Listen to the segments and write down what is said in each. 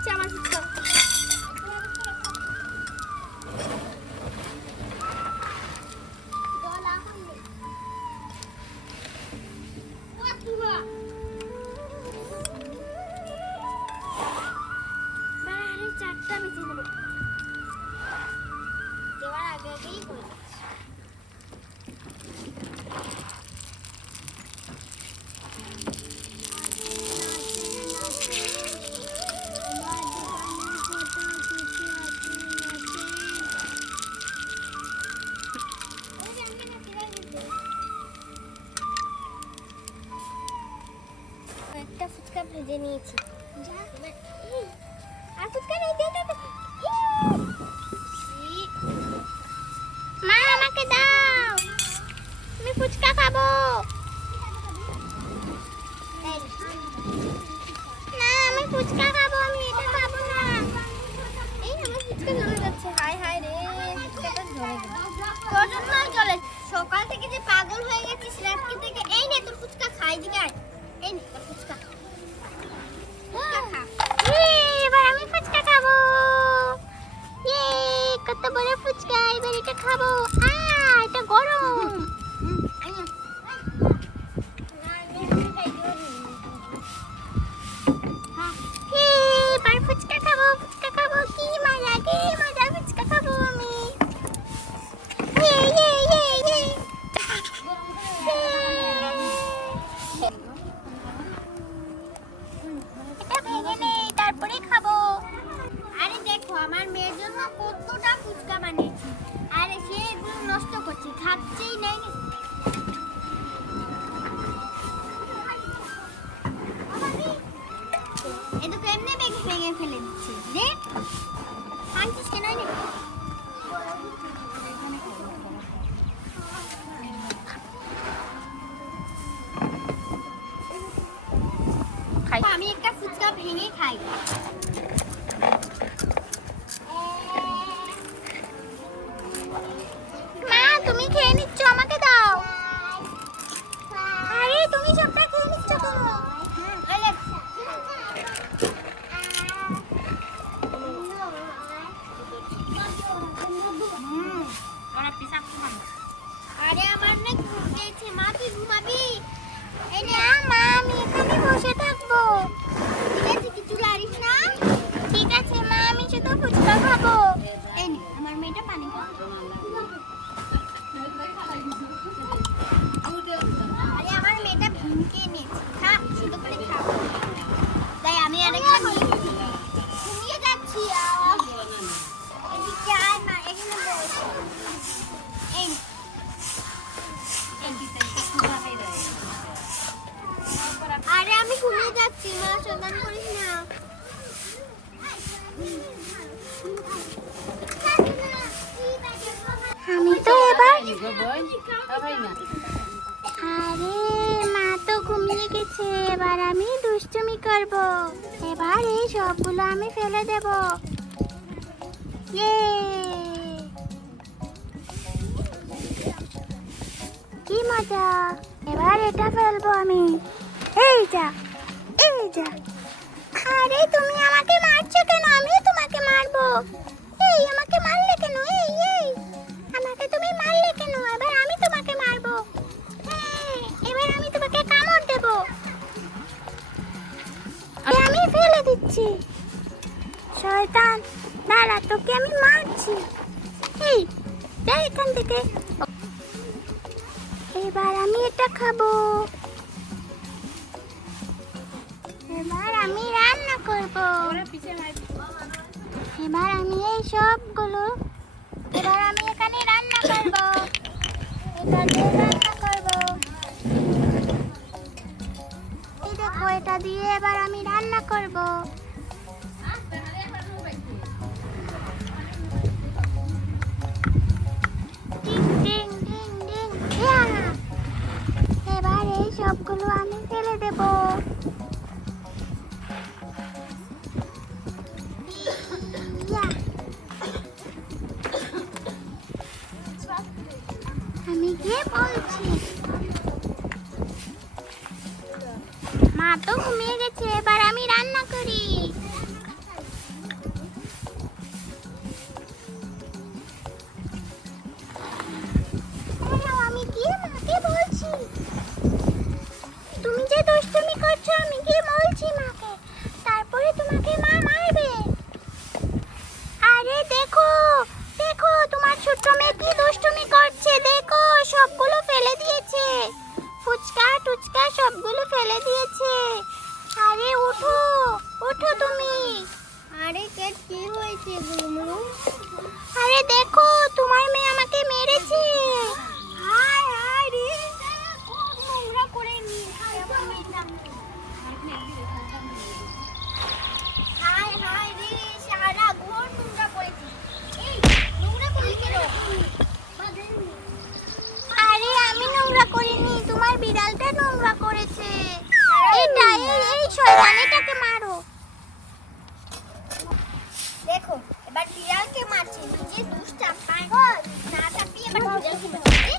যাচ্ছে আমার ফুচকা। চারটা বেঁচে দেবো, দেওয়ার আগে আগেই করে দিচ্ছি। একটা ফুচকা ভেজে নিয়েছি, আর ফুচকা নেই, দে দে দে। মা আমাকে দাও, আমি ফুচকা খাবো। না আমি ফুচকা খাবো, আমি এটা খাবো না। এই আমার ফুচকা জ্বলে যাচ্ছে, হায় হায় রে, ফুচকাটা জ্বলে গেল। তোর জন্যই জ্বলে, সকাল থেকে যে পাগল হয়ে গেছিস রাত্রি থেকে। এই নে তোর ফুচকা খাই, দিকে আয়, এই নে তোর ফুচকা। এবার আমি ফুচকা খাবো, কত বড় ফুচকা, এবার এটা খাবো। এটা গরম। এবার ফুচকা খাবো, ফুচকা খাবো, কি মজা, কি মজা, ফুচকা খাবো আমি। তারপরে খাবো। আরে দেখো আমার মেয়ের জন্য কতটা ফুচকা বানিয়েছি, আরে সে এগুলো নষ্ট করছে, খাচ্ছেই নাই। এদিকে এমনি ভেঙে ভেঙে ফেলে দিচ্ছে, দেখ খাচ্ছিস কেন? আমি একটা ফুচকা ভেঙে খাই। মা তুমি খেয়ে নিচ্ছ, আমাকে দাও। আরে তুমি সবটা খেয়ে নিচ্ছ কেন? আরে আমার না ঘুম পেয়েছে, মা তুই ঘুমাবি? এই না মা, আমি এখানে বসে থাকবো। ঠিক আছে, কিছু লাড়িস না? ঠিক আছে মা, আমি শুধু ফুচকা খাবো। এই নে আমার মেয়েটা পানি খাবে। আরে আমার মেয়েটা ভুমকে নিয়েছে, খা শুধু করে খাবো। তাই আমি আরেকটা নিয়েছি, ঘুমিয়ে যাচ্ছি। এদিকে আয় মা, এখানে বস। এই আরে আমি ঘুমিয়ে যাচ্ছি, মা শয়তান করিস না। আমি তো এবার, আরে মা তো ঘুমিয়ে গেছে, এবার আমি দুষ্টুমি করব। এবার এই সবগুলো আমি ফেলে দেব। কি মজা, এবার এটা ফেলবো আমি। এই যা, এই যা। আরে তুমি আমাকে মারছো কেন? আমিও তোমাকে মারবো। এই আমাকে মারলে কেন? এই এই আমাকে তুমি মারলে কেন? এবার আমি তোমাকে মারবো। এবার আমি তোমাকে কামড় দেব। আমি ফেলে দিচ্ছি। শয়তান, দাঁড়া তোকে আমি মারছি। এই যা এখান থেকে। এবার আমি এটা খাবো। এবার আমি রান্না করব। এবার আমি এই সবগুলো, এবার আমি এখানে রান্না করব। এটা দিয়ে রান্না করব। এই দেখো, এটা দিয়ে এবার আমি রান্না করব। এবার এই সবগুলো আমি ফেলে দেব। আমি গিয়ে বলছি, মা তো ঘুমিয়ে গেছে, এবার আমি রান্না করি। ফুচকা টুচকা সবগুলো ফেলে দিয়েছে। আরে ওঠো ওঠো তুমি। আরে কেট কি হয়েছে গুলমুলু? আরে দেখো তোমার মেয়ে আমাকে মেরেছে। হায় হায় রে, খুব নোংরা করে নি। হায় হায় রে, সারা ঘর নোংরা করেছি। এই নোংরা করে কেন? আরে আমি নোংরা করিনি, তোমার বিড়ালটা নোংরা করেছে। এটা এই শয়তান, এটাকে মারো। দেখো এবার বিড়ালকে মারছে, নিজে দুষ্টা পাগল না চাপিয়ে এবার বিড়ালকে মারছে।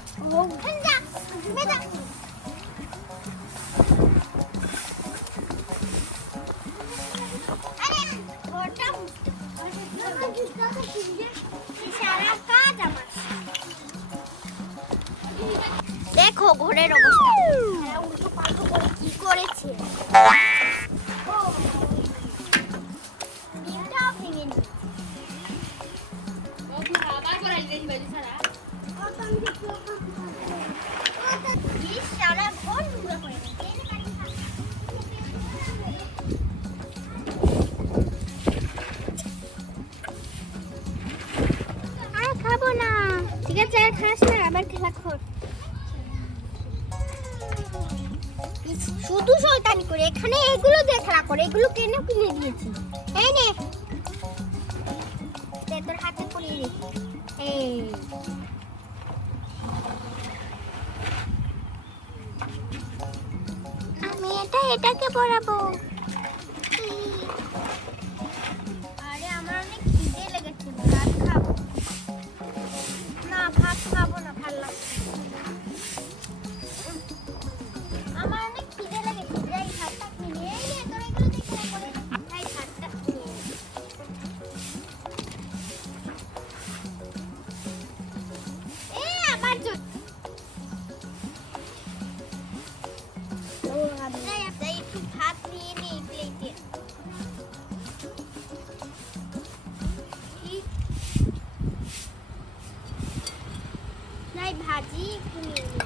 যা ঘুমে যা। আরে ঘরটা সারা কাজ আমার। দেখো ঘরের অবস্থা, উল্টো পাল্টো করে কি করেছে। ডিমটাও ভেঙে নিয়েছে। ইস, সারা ঘর নোংরা করে দিয়েছে। আর খাবো না। ঠিক আছে আর খাস না, আবার খেলা কর। ইস, শুধু শয়তানি করে, এখানে এগুলো দিয়ে খেলা করে, এগুলো কেন কিনে দিয়েছি? এই নে, দে তোর হাতে পরিয়ে দে। এই আমি এটাকে পরাবো। আরে আমার অনেক খিদে লেগেছে, ভাত খাবো। না ভাত খাবো না, ভালো লাগছে না। আমার অনেক খিদে লেগেছে, যাই ভাতটা কিনে এই নে, তোর এগুলো দিয়ে খেলা করে। যাই ভাতটা কিনে এনে। এ আবার যাই একটু ভাত নিয়ে নেই প্লেটে। নাই ভাজি একটু নিয়ে নিই।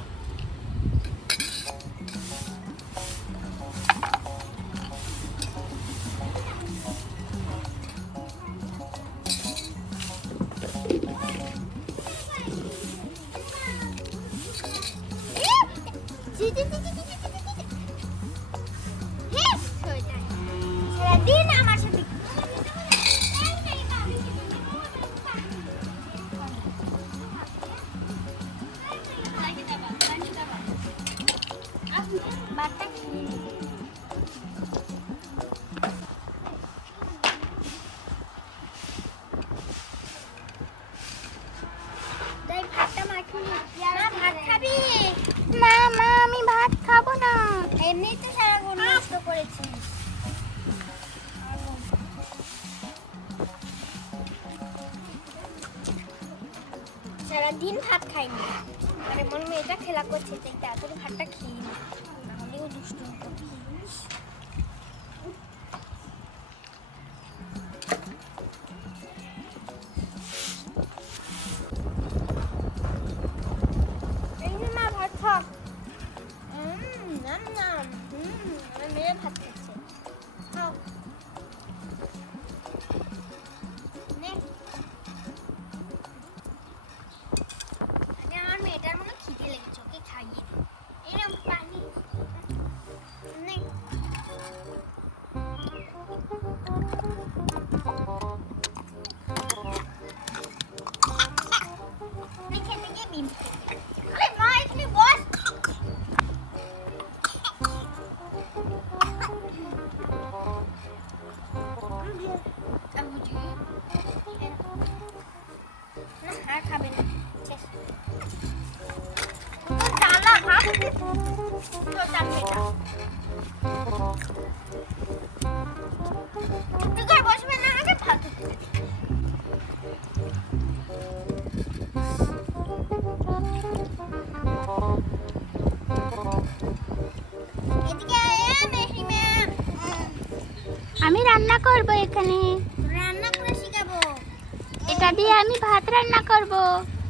সারাদিন আমার সাথে ভাতটা খেয়ে নিই। তাই ভাতটা মাখিয়ে নিই। মা ভাত খাবি? না মা, আমি ভাত খাবো না। এমনিই তো সারা ঘর নষ্ট করেছিস। সারাদিন ভাত খাইনি, মানে মন মেয়েটা খেলা করছে, তাই তাড়াতাড়ি ভাতটা খেয়ে নি, নাহলেও দুষ্টু করবি। এই নে মা ভাত খা। আমার মেয়ে ভাত খাচ্ছে, খাও। নে। আরে আমার মেয়েটার মনে খিদে লেগেছে, ওকে খাইয়ে দিই। এরকম পানি নে। খেতে গিয়ে বিম খেতে। আরে মা এখানে বস। আর খাবে না, শেষ। তোর ডালা ভাত, তোর ডাল মেটা। তুই ঘর বসবে না, আগে ভাত খেতে দে। এদিকে আয় মেহরি ম্যাম। আমি রান্না করব এখানে। রান্না করে শিখাবো। এটা দিয়ে আমি ভাত রান্না করব।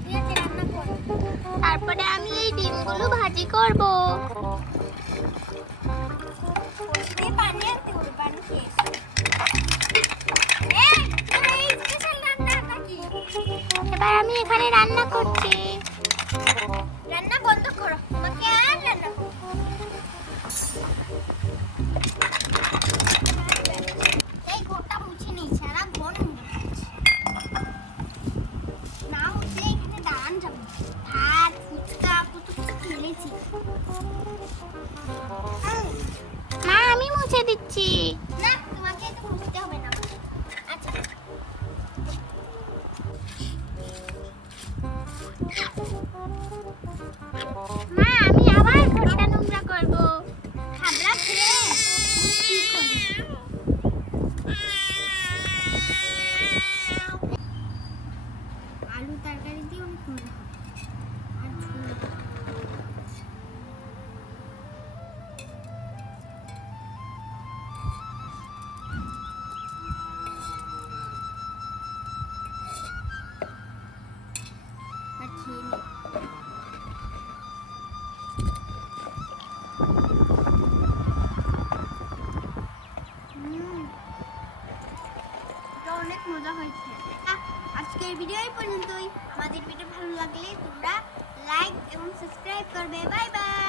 ঠিক আছে রান্না কর। তারপরে আমি এই ডিমগুলো মাছগুলো ভাজি করব। কষতে পানি আনতে হবে, পানি খেয়ে এসো। এই, তোমার এই স্পেশাল রান্নাটা কি? এবার আমি এখানে রান্না করছি। রান্না বন্ধ করো, তোমাকে আর রান্না করো। এই ঘরটা মুছে নেই, সারা ঘর নোংরা হচ্ছে। না মুছলে এখানে দাঁড়ান যাবে না। ভাত, ফুচকা, কত কিছু খেলেছি। মা আমি মুছে দিচ্ছি। না, তোমাকে তো মুছতে হবে না। আচ্ছা। মা আমি আবার ঘরটা নোংরা করব। খাবরা খেয়ে কি করবি? আলু তরকারি দিয়ে অনেক মজা হবে। আর ঝোল। আর খেয়ে নে। এটা অনেক মজা হয়েছে। আজকের ভিডিও এই পর্যন্তই। আমাদের ভিডিও ভালো লাগলে তোমরা লাইক এবং সাবস্ক্রাইব করবে। Bye bye.